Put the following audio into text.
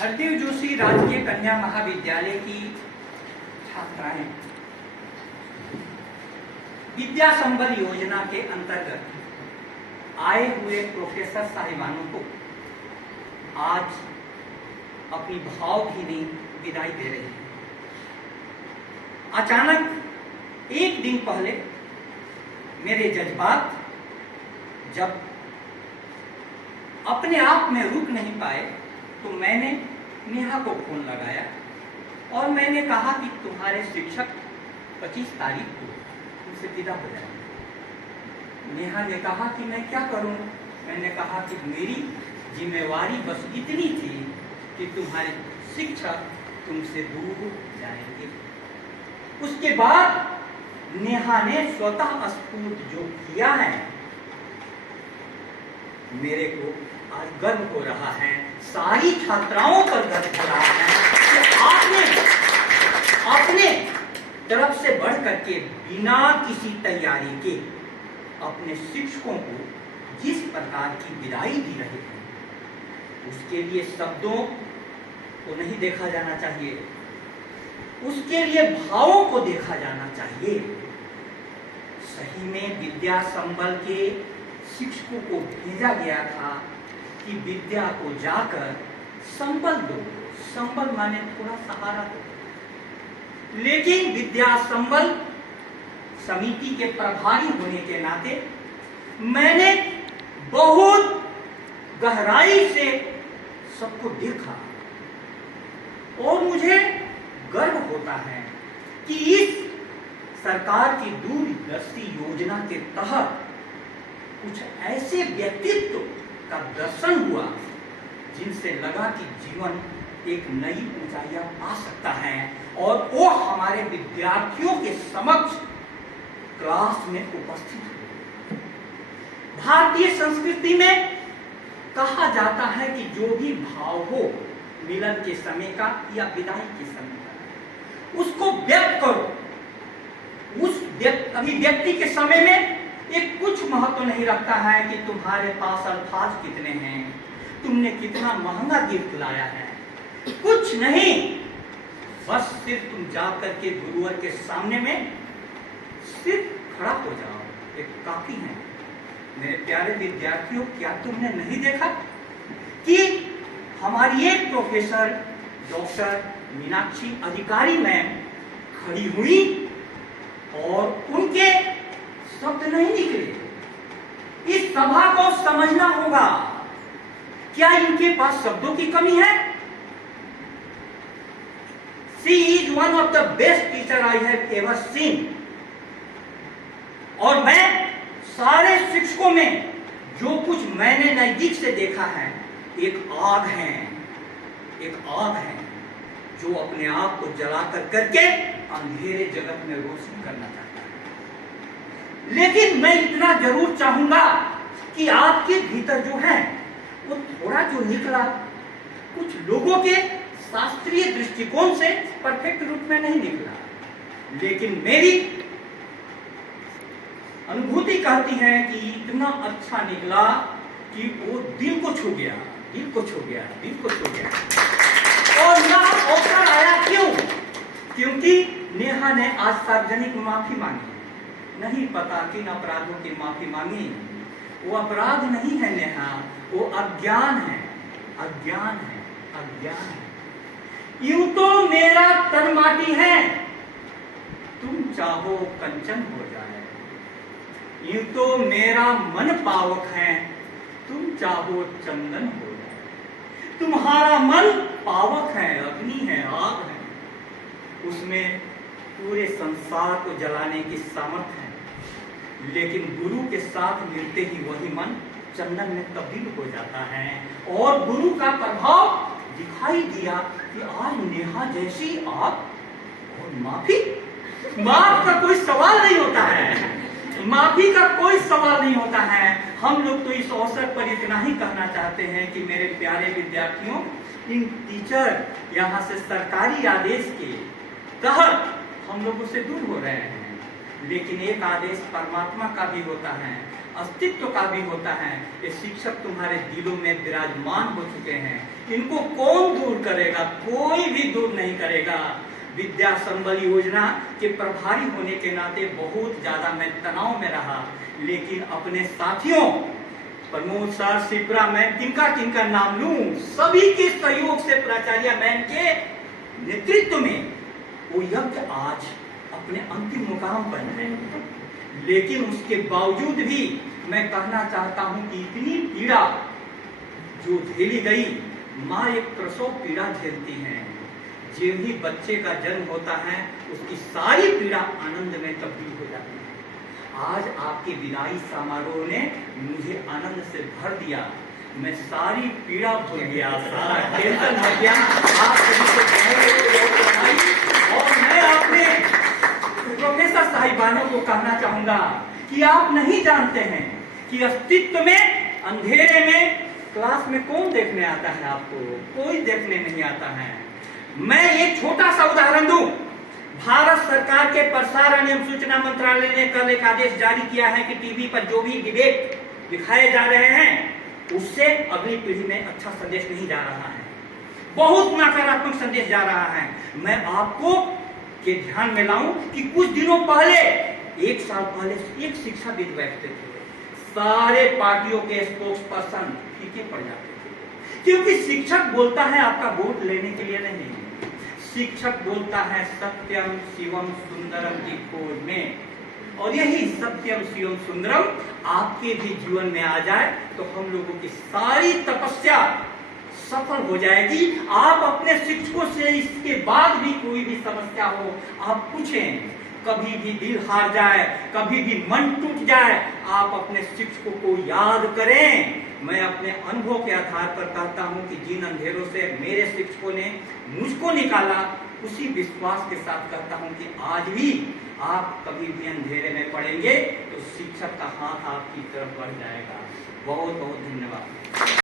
हरदेव जोशी राजकीय कन्या महाविद्यालय की छात्राएं विद्या संबल योजना के अंतर्गत आए हुए प्रोफेसर साहिबानों को आज अपनी भावभीनी विदाई दे रही है। अचानक एक दिन पहले मेरे जज्बात जब अपने आप में रुक नहीं पाए तो मैंने नेहा को फोन लगाया और मैंने कहा कि तुम्हारे शिक्षक 25 तारीख को तुमसे विदा हो जाएंगे। नेहा ने कहा कि मैं क्या करूं? मैंने कहा कि मेरी जिम्मेवारी बस इतनी थी कि तुम्हारे शिक्षक तुमसे दूर जाएंगे। उसके बाद नेहा ने स्वतः स्फूर्त जो किया है, मेरे को आज गर्व हो रहा है, सारी छात्राओं पर गर्व हो रहा है कि आपने तरफ से बढ़ करके बिना किसी तैयारी के अपने शिक्षकों को जिस प्रकार की विदाई दी रहे हैं, उसके लिए शब्दों को नहीं देखा जाना चाहिए, उसके लिए भावों को देखा जाना चाहिए। सही में विद्या संबल के शिक्षकों को भेजा गया था कि विद्या को जाकर संबल दो। संबल माने थोड़ा सहारा दो। लेकिन विद्या संबल समिति के प्रभारी होने के नाते मैंने बहुत गहराई से सबको देखा और मुझे गर्व होता है कि इस सरकार की दूरदर्शी योजना के तहत कुछ ऐसे व्यक्तित्व का दर्शन हुआ जिनसे लगा कि जीवन एक नई ऊंचाइयां पा सकता है और वो हमारे विद्यार्थियों के समक्ष क्लास में उपस्थित हुए। भारतीय संस्कृति में कहा जाता है कि जो भी भाव हो मिलन के समय का या विदाई के समय का, उसको व्यक्त करो। उस अभिव्यक्ति के समय में एक कुछ महत्व नहीं रखता है कि तुम्हारे पास अल्फाज कितने हैं, तुमने कितना महंगा गिफ्ट लाया है, कुछ नहीं। बस सिर्फ तुम जा करके गुरुवर के सामने में सिर्फ खड़ा हो जाओ, एक काफी है। मेरे प्यारे विद्यार्थियों, क्या तुमने नहीं देखा कि हमारी एक प्रोफेसर डॉक्टर मीनाक्षी अधिकारी मैम खड़ी हुई और उनके शब्द नहीं निकले। इस सभा को समझना होगा, क्या इनके पास शब्दों की कमी है? She is one of the best teacher I have ever seen। और मैं सारे शिक्षकों में जो कुछ मैंने नजदीक से देखा है, एक आग है जो अपने आप को जलाकर करके अंधेरे जगत में रोशनी करना चाहता है। लेकिन मैं इतना जरूर चाहूंगा कि आपके भीतर जो है वो थोड़ा जो निकला, कुछ लोगों के शास्त्रीय दृष्टिकोण से परफेक्ट रूप में नहीं निकला, लेकिन मेरी अनुभूति कहती है कि इतना अच्छा निकला कि वो दिल को छू गया। और यह अवसर आया क्यों? क्योंकि नेहा ने आज सार्वजनिक माफी मांगी। नहीं पता किन अपराधों की माफी मांगी। वो अपराध नहीं है नेहा, वो अज्ञान है। यूं तो मेरा तन माटी है, तुम चाहो कंचन हो जाए। यूं तो मेरा मन पावक है, तुम चाहो चंदन हो जाए। तुम्हारा मन पावक है, अग्नि है, आग है, उसमें पूरे संसार को जलाने की सामर्थ्य है। लेकिन गुरु के साथ मिलते ही वही मन चंदन में तब्दील हो जाता है और गुरु का प्रभाव दिखाई दिया कि आज नेहा जैसी आग और माफ का कोई सवाल नहीं होता है। माफी का कोई सवाल नहीं होता है। हम लोग तो इस अवसर पर इतना ही कहना चाहते हैं कि मेरे प्यारे विद्यार्थियों, इन टीचर यहाँ से सरकारी आदेश के तहत हम लोग उससे दूर हो रहे हैं, लेकिन एक आदेश परमात्मा का भी होता है। अस्तित्व का भी होता है। ये शिक्षक तुम्हारे दिलों में विराजमान हो चुके हैं, इनको कौन दूर करेगा? कोई भी दूर नहीं करेगा। विद्या संबल योजना के प्रभारी होने के नाते बहुत ज्यादा मैं तनाव में रहा, लेकिन अपने साथियों प्रमोद सर, शिप्रा मैम, किनका नाम लूं, सभी के सहयोग से प्राचार्य मैम के नेतृत्व में वो यज्ञ आज अपने अंतिम मुकाम पर है। लेकिन उसके बावजूद भी मैं कहना चाहता हूं कि इतनी पीड़ा जो झेली गई, माँ एक प्रसव पीड़ा झेलती है। जो ही बच्चे का जन्म होता है उसकी सारी पीड़ा आनंद में तब्दील हो जाती है। आज आपके विदाई समारोह ने मुझे आनंद से भर दिया। मैं सारी पीड़ा भूल गया, सारा टेंशन हो गया। आप सभी को और मैं अपने प्रोफेसर साहिबानों को कहना चाहूंगा कि आप नहीं जानते हैं कि अस्तित्व में, अंधेरे में क्लास में कौन देखने आता है आपको? कोई देखने नहीं आता है। मैं एक छोटा सा उदाहरण दूं। भारत सरकार के प्रसारण एवं सूचना मंत्रालय ने कल एक आदेश जारी किया है कि टीवी पर जो भी डिबेट दिखाए जा रहे हैं उससे अगली पीढ़ी में अच्छा संदेश नहीं जा रहा है, बहुत नकारात्मक संदेश जा रहा है। मैं आपको के ध्यान में लाऊं कि कुछ दिनों पहले, एक साल पहले एक शिक्षाविद बैठते थे, सारे पार्टियों के स्पोक्स पर्सन फीके पड़ जाते थे, क्योंकि शिक्षक बोलता है आपका वोट लेने के लिए नहीं, शिक्षक बोलता है सत्यम शिवम सुंदरम की खोज में। और यही सत्यम शिवम सुंदरम आपके भी जीवन में आ जाए तो हम लोगों की सारी तपस्या सफल हो जाएगी। आप अपने शिक्षकों से इसके बाद भी कोई भी समस्या हो आप पूछें। कभी भी दिल हार जाए, कभी भी मन टूट जाए, आप अपने शिक्षकों को याद करें। मैं अपने अनुभव के आधार पर कहता हूं कि जिन अंधेरों से मेरे शिक्षकों ने मुझको निकाला, उसी विश्वास के साथ कहता हूं कि आज भी आप कभी भी अंधेरे में पड़ेंगे तो शिक्षक का हाथ आपकी तरफ बढ़ जाएगा। बहुत बहुत धन्यवाद।